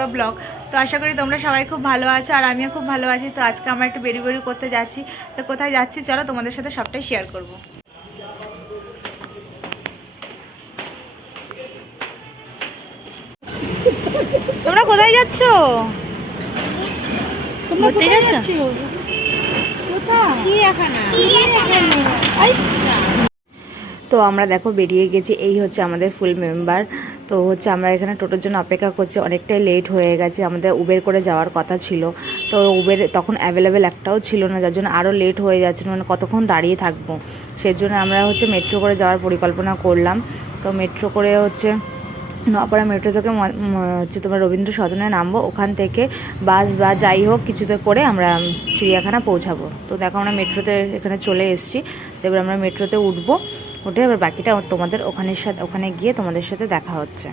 সুমিদিবা blog তো আশা করি তোমরা সবাই খুব ভালো আছো আর আমিও খুব ভালো আছি। তো আজকে আমরা একটু বেরি বেরি করতে যাচ্ছি। তো কোথায় যাচ্ছি চলো তোমাদের সাথে সবটাই শেয়ার করব। তোমরা কোথায় যাচ্ছ? ঘুরতে যাচ্ছ? তো আমরা দেখো বেরিয়ে গেছি, এই হচ্ছে আমাদের ফুল মেম্বার তো হচ্ছে আমরা এখানে টোটোর জন্য অপেক্ষা করছি, অনেকটাই লেট হয়ে গেছে, আমাদের উবের করে যাওয়ার কথা ছিল। তো উবের তখন অ্যাভেলেবেল একটাও ছিল না, যার জন্য আরও লেট হয়ে যাচ্ছিল মানে কতক্ষণ দাঁড়িয়ে থাকব। সেই জন্য আমরা হচ্ছে মেট্রো করে যাওয়ার পরিকল্পনা করলাম। তো মেট্রো করে হচ্ছে নপাড়া মেট্রো থেকে হচ্ছে তোমার রবীন্দ্র সদনে নামবো, ওখান থেকে বাস বা যাই হোক কিছুতে করে আমরা চিড়িয়াখানা পৌঁছাবো। তো দেখো আমরা মেট্রোতে এখানে চলে এসেছি, তো এবার আমরা মেট্রোতে উঠবো। উঠে এবার বাকিটা তোমাদের ওখানের সাথে ওখানে গিয়ে তোমাদের সাথে দেখা হচ্ছে।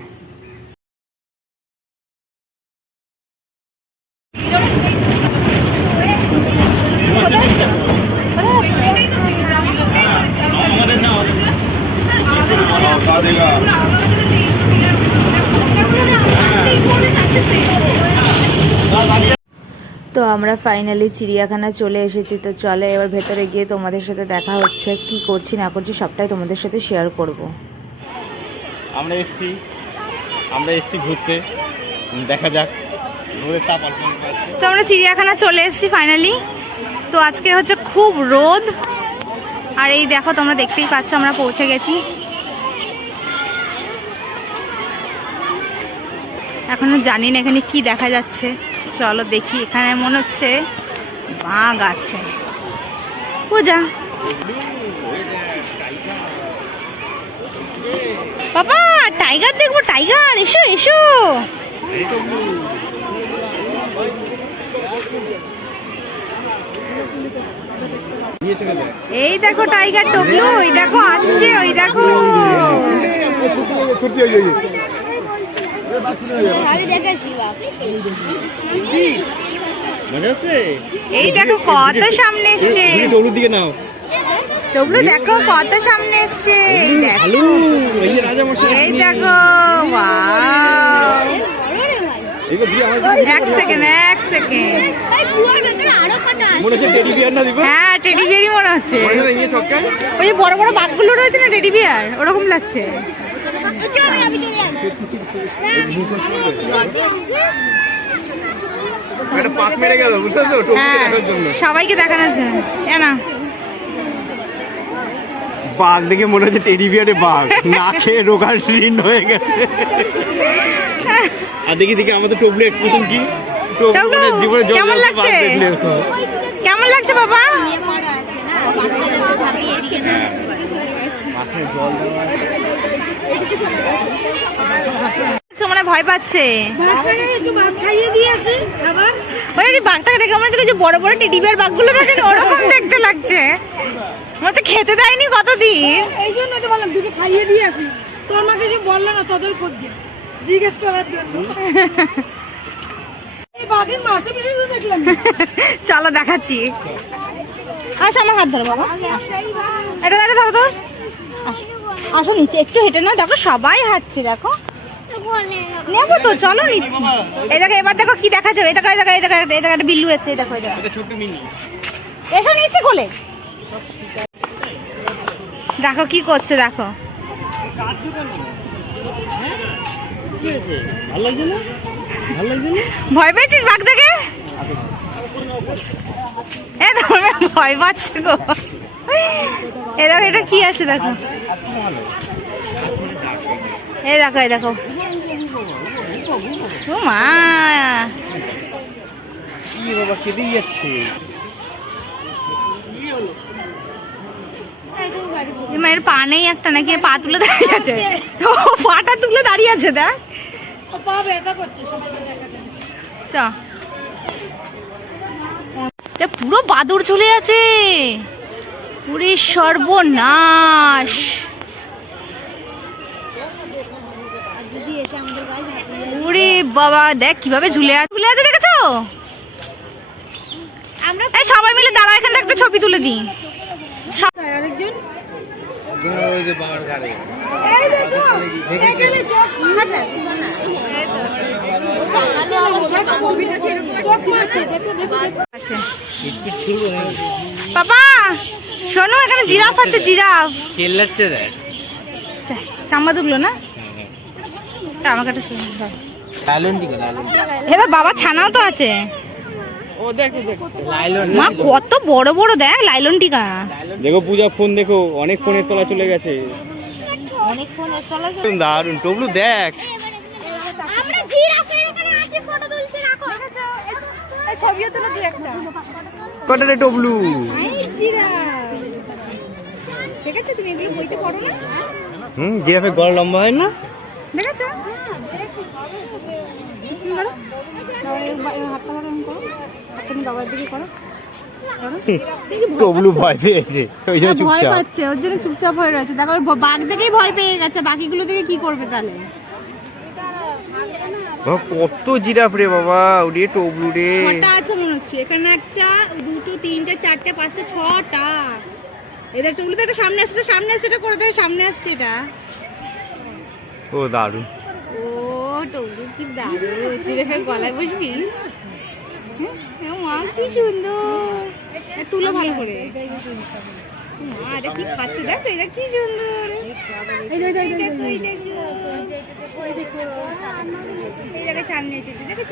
তো আমরা ফাইনালি চিড়িয়াখানা চলে এসেছি। তো চলে এবার ভেতরে গিয়ে তোমাদের সাথে দেখা হচ্ছে কি করছি না করছি সবটাই তোমাদের সাথে শেয়ার করব। আমরা এসছি আমরা এসছি ঘুরতে। দেখা যাক তো আমরা চিড়িয়াখানা চলে এসেছি ফাইনালি তো আজকে হচ্ছে খুব রোদ। আর এই দেখো তোমরা দেখতেই পাচ্ছ আমরা পৌঁছে গেছি। এখনও জানি না এখানে কি দেখা যাচ্ছে। চলো দেখি এখানে মনে হচ্ছে বাঘ আছে পূজা বাবা টাইগার দেখব টাইগার এসো এসো এই দেখো টাইগার টবলু ওই দেখো আসছে ওই দেখো মনে এই দেখো কত সামনে এসছে। টবলুর দিকে নাও টবলু দেখো কত সামনে এসছে। এই দেখো। দেখো এক সেকেন্ড এক হ্যাঁ মনে হচ্ছে। ওই বড় বড় রয়েছে না টেডি বিয়ার ওরকম লাগছে। হ্যাঁ সবাইকে দেখানোর জন্য। না। বাঘ দেখে মনে হচ্ছে টেডি বিয়ারে বাঘ। না খেয়ে রোগার ঋণ হয়ে গেছে। আর দেখি দেখি আমাদের টবলু এক্সপ্রেশন কি? মানে জীবনে জল কেমন লাগছে? কেমন লাগছে বাবা? মাথায় জল দেওয়া মানে ভয় পাচ্ছে? দেখে মনে হচ্ছে বড় বড় বাঘগুলো ওরকম দেখতে লাগছে। মনে হচ্ছে খেতে দেয়নি কতদিন? তোর বলল না তোদের চলো দেখাচ্ছি। আসো আমার হাত ধরো বাবা। এটা এটা ধরো তো আসো নিচে একটু হেঁটে না দেখো সবাই হাঁটছে দেখো। নেব তো চলো নিচ্ছি। এই দেখো এবার দেখো কি দেখা যাবে এই দেখো এই দেখো এই দেখো এই দেখো একটা বিল্লু আছে এই দেখো এই দেখো। এটা মিনি। এসো নিচে কোলে। দেখো কি করছে দেখো। ভয় পেয়েছিস বাঘ দেখে এ দেখো ভয় পাচ্ছে গো। এ দেখো এটা কি আছে দেখো? এ দেখো এ দেখো। ও মা। বাবা কেঁদেই যাচ্ছে? মায়ের পা নেই একটা নাকি পা তুলে দাঁড়িয়ে আছে? ও পাটা তুলে দাঁড়িয়ে আছে দেখ। চ। পুরো বাদুর চলে আছে পুরে সর্বনাশ। ওরে বাবা দেখ কীভাবে ঝুলে আছে ঝুলে আছে দেখেছ? আমরা সবাই মিলে দাঁড়া এখানটা একটা ছবি তুলে দিই। আরেকজন? ওই যে বাবার ঘাড়ে। এই দেখো এখানে চোখ চোখ মারছে দেখো দেখো দেখো আছে বাবা শোনো এখানে জিরাফ আছে জিরাফ। চেল্লাচ্ছে দেখ দুগলো না? শুনে বাবা ছানাও তো আছে। মা কত বড় বড় দেখ লাইলন টিকা। দেখো পূজা ফোন দেখো অনেক ফোনের তলা চলে গেছে। অনেক ফোনের তলা দারুণ টবলু দেখ। আমরা জিরাফের ওখানে আছি ফটো তুলছি রাখো। ছবিও তুলে দিই একটা। কটা রে টবলু? এই জিরাফ দেখেছ তুমি এগুলো বইতে পড়ো না? হুম জিরাফের গলা লম্বা হয় না? দেখেছ? করো হাতটা করো বাবার দিকে করো। টবলু ভয় পেয়েছে। ওই জন্য ভয় পাচ্ছে ওর জন্য চুপচাপ হয়ে রয়েছে। দেখো বাঘ দেখেই ভয় পেয়ে গেছে। বাকিগুলো দেখে কি করবে তাহলে? বাবা, কত জিরাফ রে বাবা ওরে টবলু রে। ছটা আছে মনে হচ্ছে। এখানে একটা দুটো তিনটে চারটে পাঁচটা ছটা। এদের টুকলো তো একটা সামনে আসছে সামনে আসছে এটা করে দেয় সামনে আসছে এটা। ও দারুণ ও টুকলু কি দারুণ জিরাফের গলায় বসবি? হ্যাঁ? মা কি সুন্দর। তুলো ভালো করে। মা এটা কি খাচ্ছে? দেখো এটা কি সুন্দর। এই দেখো, এই দেখো, এই দেখো। এই দেখো। সামনে এসেছে দেখেছ?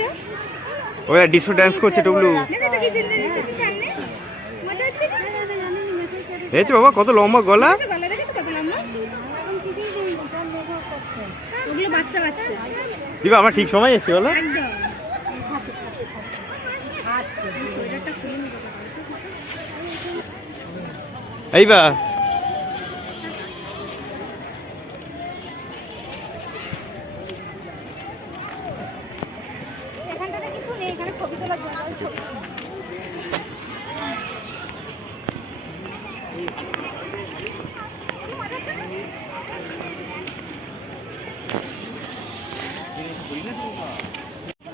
ওরা ডিস্কো ডান্স করছে টবলু বাবা কত লম্বা গলা? দেখেছ গলা? দেখেছ কত লম্বা? ওগুলো বাচ্চা বাচ্চা। দিবা আমরা ঠিক সময় এসছি বলো। একদম এইবা এখানটাতে কিছু নেই এখানে ছবি তোলার জন্য ওই ছবি।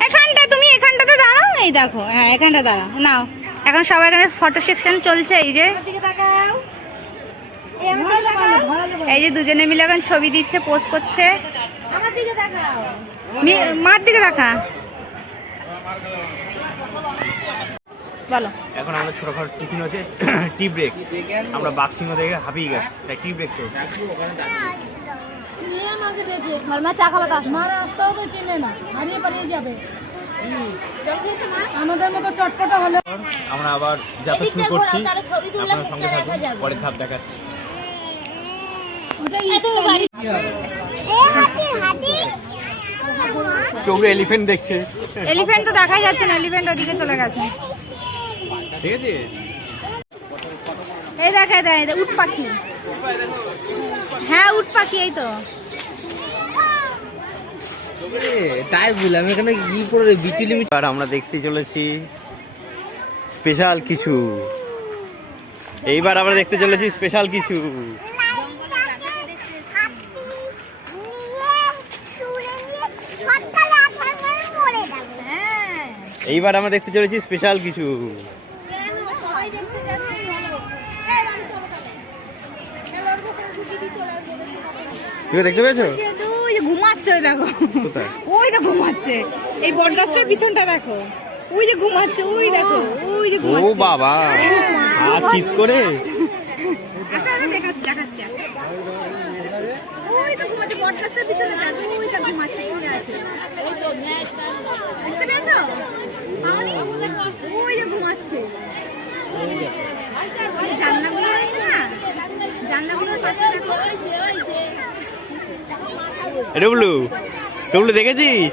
এখানটা তুমি এখানটাতে দাঁড়াও, এই দেখো হ্যাঁ এখানটা দাঁড়াও, নাও এখন সবাই এখানে ফটো সেকশন চলছে, এই যে এই যে দুজনে মিলে এখন ছবি দিচ্ছে পোস্ট করছে। মার দিকে দেখা। বলো। এখন আমরা ছোটখাটো টিফিন হচ্ছে টি ব্রেক। আমরা বাক্সিংহ থেকে হাঁপিয়ে গেছি তাই টি ব্রেক চলছে মা চা রাস্তাও তো চেনে না হারিয়ে পালিয়ে যাবে। আমাদের মতো চটপটা হলে আমরা আবার যাত্রা শুরু করছি। আপনারা সঙ্গে থাকুন পরের ধাপ দেখাচ্ছি। ওটাই এ হাতি হাতি টবলু এলিফেন্ট দেখছে। এলিফ্যান্ট তো দেখাই যাচ্ছে না এলিফ্যান্ট ওদিকে চলে গেছে। ঠিক আছে? এই দেখা উট পাখি। হ্যাঁ উট পাখি এই তো। তাই বললাম এখানে কি পড়ে বিচুলি আর আমরা দেখতে চলেছি স্পেশাল কিছু। এইবার আমরা দেখতে চলেছি স্পেশাল কিছু। এইবার আমরা দেখতে চলেছি স্পেশাল কিছু। তুমি দেখতে পেয়েছ? ওই যে ঘুমাচ্ছে ওই দেখো। ওই তো ঘুমাচ্ছে। এই বটগাছটার পিছনটা দেখো। ওই যে ঘুমাচ্ছে ওই দেখো। ওই যে ও বাবা আর চিৎ করে? ঘুমাচ্ছে পিছনে ওই ঘুমাচ্ছে শুয়ে আছে দেখতে পেয়েছ পাওনি? ওই যে ঘুমাচ্ছে। জানলাগুলো আছে না? জানলাগুলোর পাশে দেখো। ডবলু ডবলু দেখেছিস?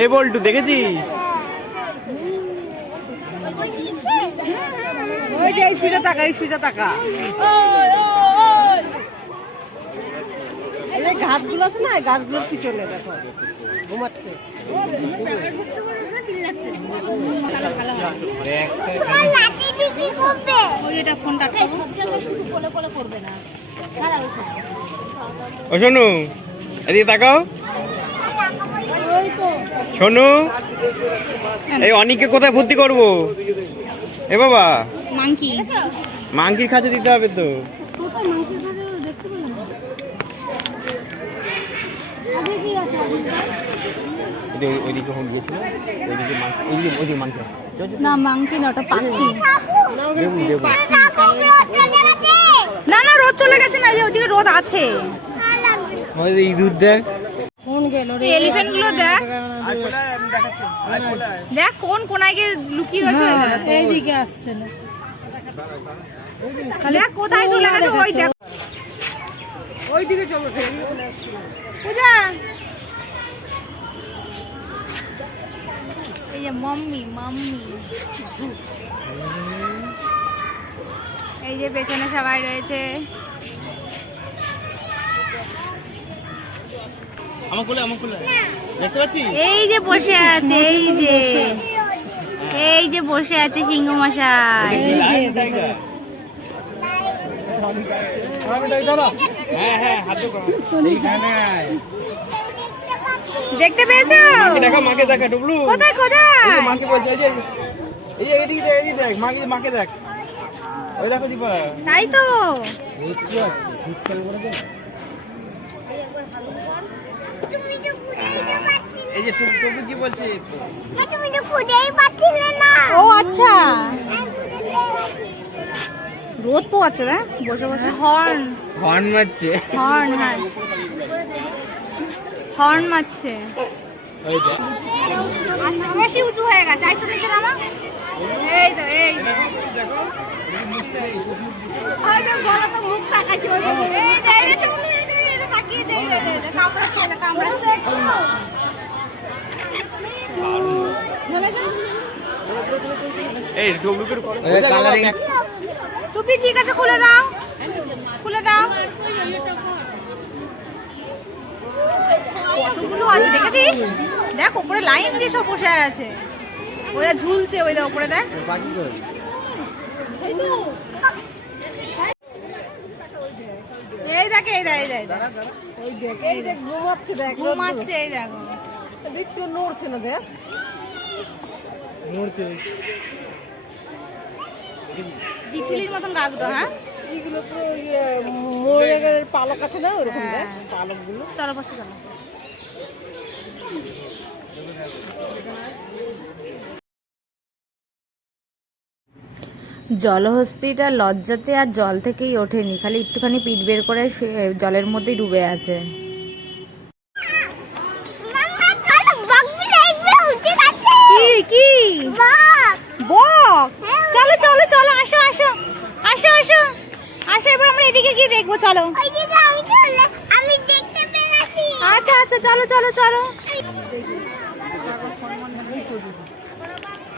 এই বল্টু দেখেছিস? ওই যে এই সুজা টাকা এই সুজা টাকা। এই গাছগুলো আছে না গাছগুলোর পিছনে দেখো ঘুমাচ্ছে। ও শোনু এদিকে তাকাও। শোনু এই অনিককে কোথায় ভর্তি করব? এ বাবা মাংকি। মাংকির কাছে দিতে হবে তো। এটা ওই- ওইদিকে হোম গিয়েছিল। ওইদিকে মান ওইদিকে ওইদিকে মান না মাংকি না ওটা পাখি। না না রোদ চলে গেছে না ওদিকে রোদ আছে। ইঁদুর দেখ। ফোন গেল রে। এলিফ্যান্টগুলো দেখ। দেখ কোন কোনায় গিয়ে লুকিয়ে রয়েছে। এইদিকে আসছে না। দেখ কোথায় চলে গেছে ওই দেখ। পূজা যে মাম্মি মাম্মি। এই যে পেছনে সবাই রয়েছে। আমার কোলে আমার কোলে। দেখতে পাচ্ছিস? এই যে বসে আছে এই যে। এই যে বসে আছে। সিংহ মশাই হ্যাঁ হ্যাঁ হাত ধো এইখানে আয়। দেখতে পেয়েছ? মাকে দেখা মাকে দেখা ডুবলু। কোথায় কোথায়? মাকে বলছে এই যে এই যে এদিকে দেখ এদিকে দেখ মাকে মাকে দেখ। ওই দেখো দীপা। তাই তো। কি করে দে এই যে টুকু টুকু কি বলছে? তুমি তো ফুটাই পারছিলে না ও আচ্ছা। রোদ পোয়াচ্ছে না বসে বসে। হর্ন। হর্ন মারছে। হর্ন হ্যাঁ। হর্ন মারছে। বেশি উঁচু হয়ে গেছে নিচে নামা। এই তো এই টুপি ঠিক আছে খুলে দাও। খুলে দাও। কতগুলো আছে দেখেছিস? দেখ উপরে লাইন দিয়ে সব বসে আছে। ওরা ঝুলছে ওই দেখ উপরে দেখ। এই দেখে এই দেখ এই দেখ এই দেখ। ঘুমাচ্ছে দেখ ঘুমাচ্ছে এই দেখো। একটু নড়ছে না দেখ। নড়ছে বিচুলির মতন গাছগুলো হ্যাঁ? এইগুলো পুরো ময়ূরের পালক আছে না ওরকম হ্যাঁ। পালকগুলো। চলো বসে চলো। জলহস্তিটা লজ্জাতে আর জল থেকেই ওঠেনি খালি একটুখানি পিঠ বের করে জলের মধ্যেই ডুবে আছে মাম্মা চলো বাঘগুলো দেখবে উঠে গেছে কি কি বাঘ বক চলো চলো চলো আসো আসো আসো আসো আসো এবার আমরা এদিকে গিয়ে দেখব চলো। আমি দেখতে পেয়েছি আচ্ছা আচ্ছা চলো চলো চলো।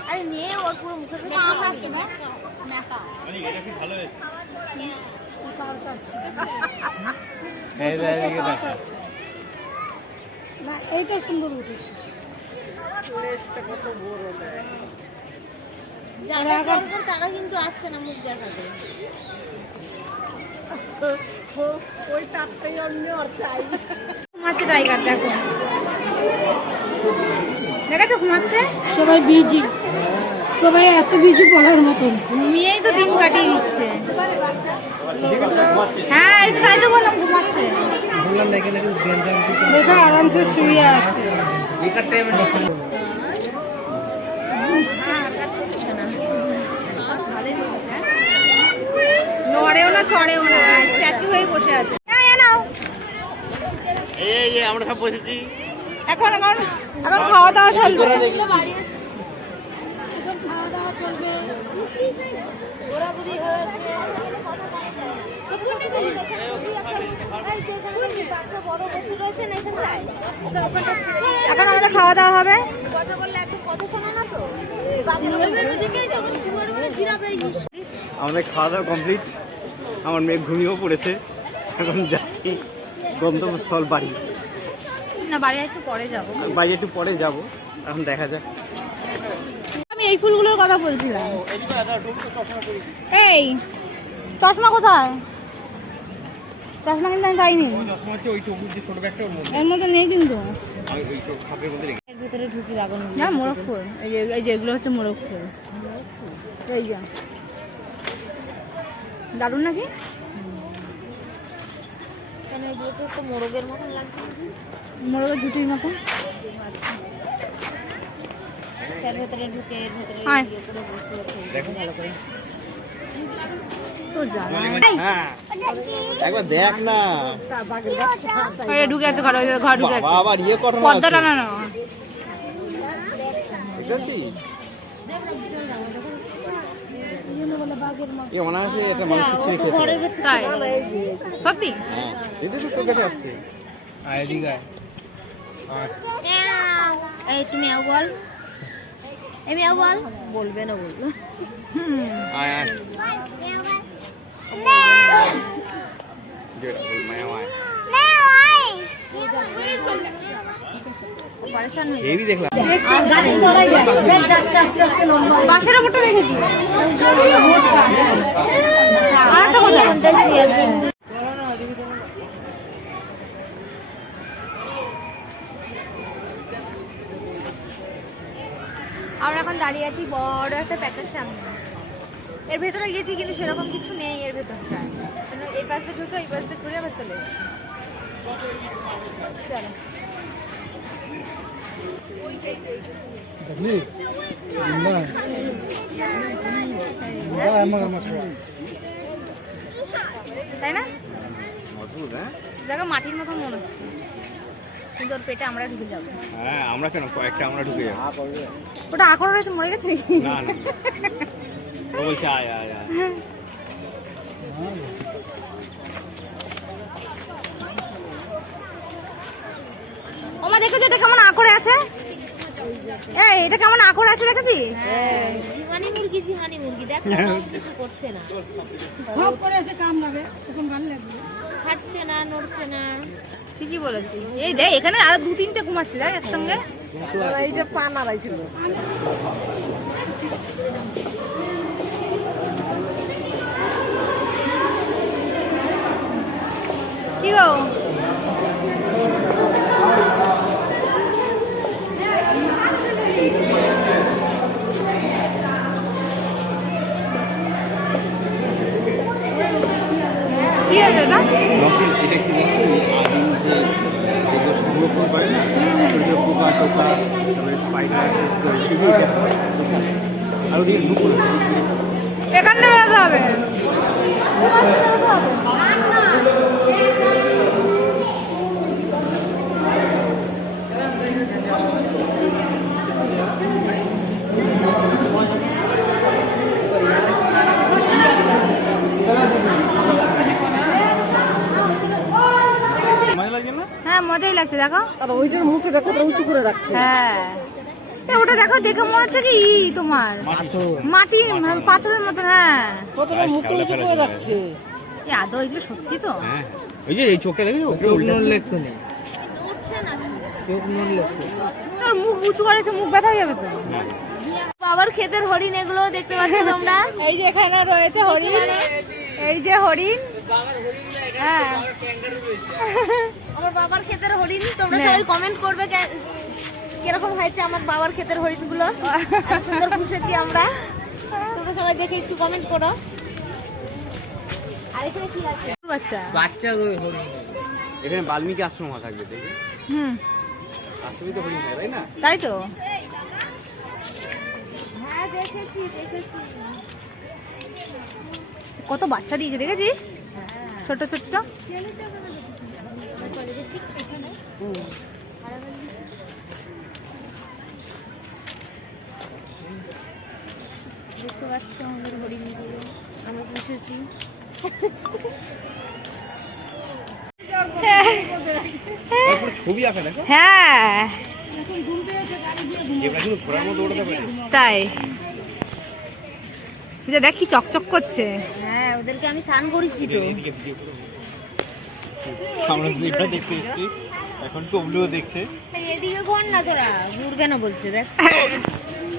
আরে নিয়ে ওর পুরো মুখে কামড়াচ্ছে না নাকা এই দেখ। এদিকে না এইটা সুন্দর উঠেছে যারা দরকার তারা কিন্তু আসছে না মুখ দেখাতে। ওই তাপটাই অন্য আর চাই। ঘুমাচ্ছে টাইগার দেখো। দেখাচ্ছ ঘুমাচ্ছে? সবাই বিজি সবাই এত বিজি পড়ার মতন। ঘুমিয়েই তো দিন কাটিয়ে দিচ্ছে। হ্যাঁ এই তো তাই তো বললাম ঘুমাচ্ছে। বললাম দেখো আরামসে শুয়ে আছে। বেকার টাইমে নড়েও না ছড়েও না স্ট্যাচু হয়ে বসে আছে। হ্যাঁ নাও। এই এই এই আমরা সব বসেছি। এখন এখন এখন খাওয়া দাওয়া চলবে। আমাদের খাওয়া দাওয়া হবে। কথা বললে একদম কথা শোনা না তো ওদিকে যখন ঘুমার উপরে জিরাফে আমাদের খাওয়া দাওয়া কমপ্লিট। আমার মেয়ে ঘুমিয়েও পড়েছে। এখন যাচ্ছি গন্তব্যস্থল বাড়ি। না বাড়ি একটু পরে যাব। বাড়ি একটু পরে যাব এখন দেখা যাক। আমি এই ফুলগুলোর কথা বলছিলাম। এই চশমা কোথায়? চশমা কিন্তু আমি পাইনি। এর মধ্যে নেই কিন্তু। এর ভিতরে ঢুকি লাগানো না মোরগ ফুল এই যে এই যে এগুলো হচ্ছে মোরগ ফুল। এই যে দারুণ নাকি? তো মোরগের মতন লাগছে মোরগের ঝুটির মতন? ভেতরে ঢুকে করে। জানা হ্যাঁ। একবার দেখ না। ঢুকে আছে ঘর ঘর ঢুকে আছে। এ অনায়াসে এটা মানুষ ছিঁড়ে খেতে পারে। তাই? সত্যি হ্যাঁ এতে তো তোর কাছে আসছে আইডি গায়। এই তুমি আও বল। এই আও বল। বলবে না বলল আয় আয়। মায়া আয় দেখলাম আমরা এখন দাঁড়িয়ে আছি বড় একটা প্যাকের সামনে। এর ভেতরে গেছি কিন্তু সেরকম কিছু নেই এর ভেতরটায়। জন্য এই পাশে ঢুকে ওই পাশে ঘুরে আবার চলে এসেছি। চলো। তাই না? দেখো মাটির মতন মনে হচ্ছে। কিন্তু ওর পেটে আমরা ঢুকে যাব। হ্যাঁ আমরা কেন? কয়েকটা আমরা ঢুকে যাব। ওটা আকর রয়েছে মরে গেছে নাকি? না না। বলছে আয় আয় আয়। ওমা দেখেছ এটা কেমন আঁকড়ে আছে? এই এটা কেমন আকর আছে দেখেছি? ঝিঙানি মুরগি ঝিঙানি মুরগি দেখো কিছু করছে না। খপ করে এসে কাম লাগে তখন ভালো লাগবে। হাঁটছে না নড়ছে না। ঠিকই বলেছি। এই দেখ এখানে আরও দু তিনটে ঘুমাচ্ছে দেখ একসঙ্গে। কি গো কি আছে এটা নকল এটা কি বলতো আদিম যে যেগুলো সংরক্ষণ করে না ছোট ছোট পোকা টোকা তারপরে স্পাইডার আছে তো এগুলো দেখা হয়। আর ওদিকে ঢুকো না এখান থেকে বেরোতে হবে মজা লাগে না হ্যাঁ লাগছে দেখো। আর ওইটার মুখে দেখো ওটা উঁচু করে রাখছে। হ্যাঁ। ওটা দেখো দেখে মনে হচ্ছে কি ই তোমার? পাথর মাটি পাথরের মতন হ্যাঁ। কতটা মুখটা উঁচু করে রাখছে। এ আদৌ এগুলো সত্যি তো? হ্যাঁ। ওই যে এই চোখটা দেখি চোখ নড়লে এক্ষুনি। তোর মুখ উঁচু করেছে মুখ ব্যথা হয়ে যাবে তো? বাবার ক্ষেতের হরিণ এগুলো দেখতে পাচ্ছ তোমরা? এই যে এখানে রয়েছে হরিণ। এই যে হরিণ। হ্যাঁ। আমার বাবার ক্ষেতের হরিণ। তোমরা নে। সবাই কমেন্ট করবে কে- কীরকম হয়েছে আমার বাবার ক্ষেতের হরিণগুলো সুন্দর পুষেছি আমরা। তোমরা সবাই দেখে একটু কমেন্ট করো। আর এখানে কি আছে? বাচ্চা। বাচ্চা হরিণ। এখানে বাল্মীকি আশ্রম থাকবে দেখে হুম। আশ্রমই তো হরিণ তাই না? তাই তো। হ্যাঁ দেখেছি দেখেছি। কত বাচ্চা দিয়েছে দেখেছি? ছোট ছোট্ট দেখতে পাচ্ছ আমাদের হরিণগুলো আমরা পুষেছি তারপরে ছবি আঁকা দেখো। হ্যাঁ। তাই। পূজা দেখ কি চকচক করছে। হ্যাঁ ওদেরকে আমি স্নান করেছি তো। আমরা দেখতে এসেছি। এখন টবলুও দেখছে। এদিকে ঘর না তোরা ঘুরবে না বলছে দেখ।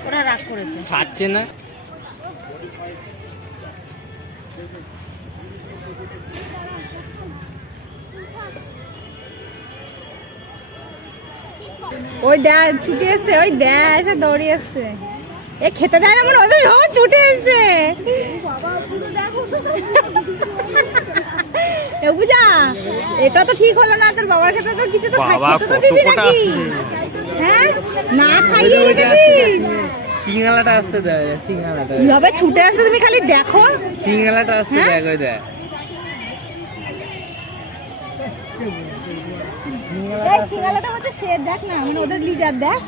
ওরা রাগ করেছে। খাচ্ছে না। ওই দেখ ছুটে এসছে ওই দেখ এসে দৌড়ে এসছে। এ খেতে দেয় না মনে ওদের ছুটে এসছে। বুঝা এটা তো ঠিক হলো না তোর বাবার সাথে তো কিছু তো খাই তো দিবি নাকি? হ্যাঁ? না খাইয়ে রেখেছিস সিঙ্গালাটা আসছে দেখ সিঙ্গালাটা। কীভাবে ছুটে আসছে তুমি খালি দেখো। সিঙ্গালাটা আসছে হ্যাঁ? দেখ ওই দেখ। সিঙ্গালাটা হচ্ছে সে দেখ না মানে ওদের লিডার দেখ।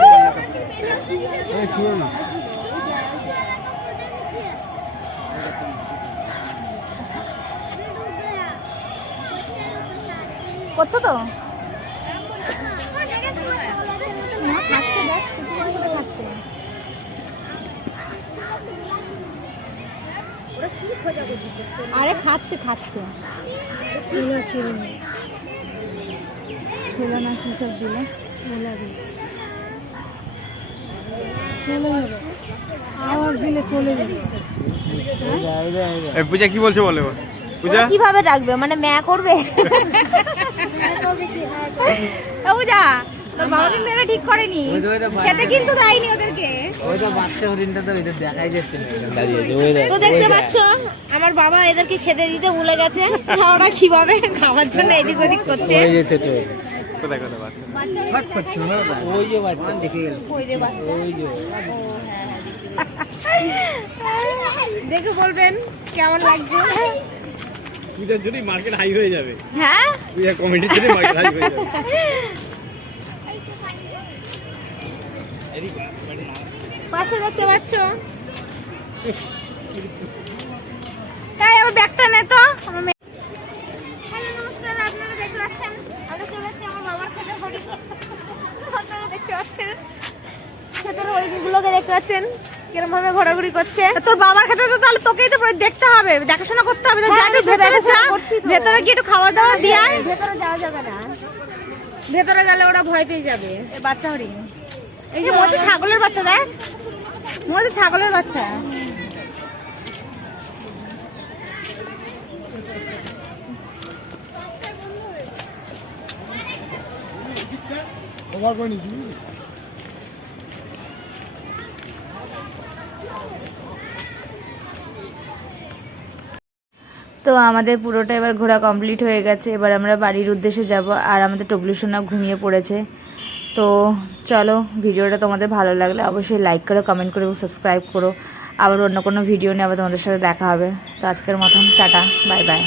করছ তো? আরে খাচ্ছে খাচ্ছে। ছোলা ছোলা না কি সব দিলে? ছোলা দিল। চলে যাবে। আওয়াজ দিলে চলে যাবে। এই পূজা কি বলছে বলে পূজা? কীভাবে রাখবে মানে ম্যা করবে? বাবুজা তোর বাবা কিন্তু এটা ঠিক করেনি। খেতে কিন্তু দেয়নি ওদেরকে। তো দেখতে। পাচ্ছ আমার বাবা এদেরকে খেতে দিতে ভুলে গেছে। ওরা কীভাবে খাওয়ার জন্য এদিক ওদিক করছে। কোথায় কোথায় বাচ্চা ফাট করছ না? ওই যে বাচ্চা দেখে গেল। ওই যে বাচ্চা। ওই যে। দেখে বলবেন কেমন লাগছে? পূজার জন্যই মার্কেট হাই হয়ে যাবে। হ্যাঁ? পূজার কমেডির জন্যই মার্কেট হাই হয়ে যাবে। পাশে দেখতে পাচ্ছ? আমার ব্যাগটা নে তো আমার মেয়ে- হ্যালো নমস্কার আপনারা দেখতে পাচ্ছেন আমরা চলে এসেছি আমার বাবার খেতে হরিণ আপনারা দেখতে পাচ্ছেন খেতের দেখতে পাচ্ছেন? কিরম ভাবে ঘোরাঘুরি করছে? তোর বাবার খেতে তো তাহলে তোকেই তো দেখতে হবে দেখাশোনা করতে হবে তো হ্যাঁ, ভেতরে যা ভেতরে কি একটু খাওয়া দাওয়া দিয়ে। আয়। ভেতরে যাওয়া যাবে না। ভেতরে গেলে ওরা ভয় পেয়ে যাবে। বাচ্চা হরিণ। এই যে মনে ছাগলের বাচ্চা দেখ। মনে হচ্ছে ছাগলের বাচ্চা। তো আমাদের পুরোটা এবার ঘোরা কমপ্লিট হয়ে গেছে। এবার আমরা বাড়ির উদ্দেশ্যে যাব আর আমাদের টবলু সোনা ঘুমিয়ে পড়েছে। তো চলো, ভিডিওটা তোমাদের ভালো লাগলে অবশ্যই লাইক করো কমেন্ট করো সাবস্ক্রাইব করো। আবার অন্য কোনো ভিডিও নিয়ে আবার তোমাদের সাথে দেখা হবে। তো আজকের মতন, টাটা বাই বাই